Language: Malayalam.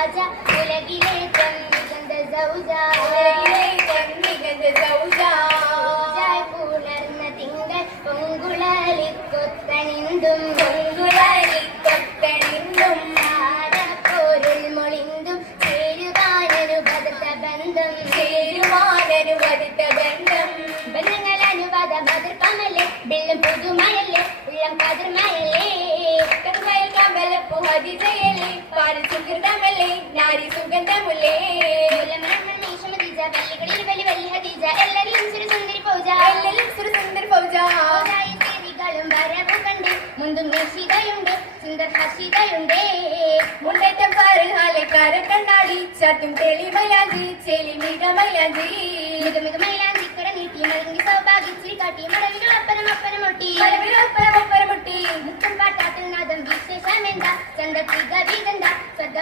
ഹാജ ഉലകിലെ തന്നികന്ത സൗജ പുണർന്ന തിങ്കൾ പൊങ്കുളലിക്കൊത്തണിന്തും പൊരുൾ മൊളിന്തും ചേരുവാനനുബദ്ധ ബന്ധം ബന്ധങ്ങൾ അനുവാദ മധുർ കമലെ വെള്ളം പുതുമയല്ലേ ഉള്ളം കതിർമയല്ലേ പാടി സുഗന്ധമല്ലേ നാരി സുഗന്ധമുല്ലേ വല്ലികളിൽ വലിയ വലിയ ഹദീജ എല്ലാരിലും സുരസുന്ദരി പൗജ ും വരവു കണ്ട് മുന്തും നിശിതയുണ്ട് സുന്ദർ ഹസിതയുണ്ട് മുന്നേറ്റം പാറഹാലെ കണ്ണാടി ചത്തും തെളി മൈലാഞ്ചി ചെളി മിക മൈലാഞ്ചി മിക മൈലാഞ്ചി കര നീട്ടി മലങ്ങി സൗഭാഗ്യച്ചിരി കാട്ടി മടവികൾ അപ്പനമൊട്ടി മുട്ടി മുത്തം പാട്ടാത്തിൽ നാദം വിശേഷമെന്താ ചന്ദ ഗീതന്ത സ്വർഗ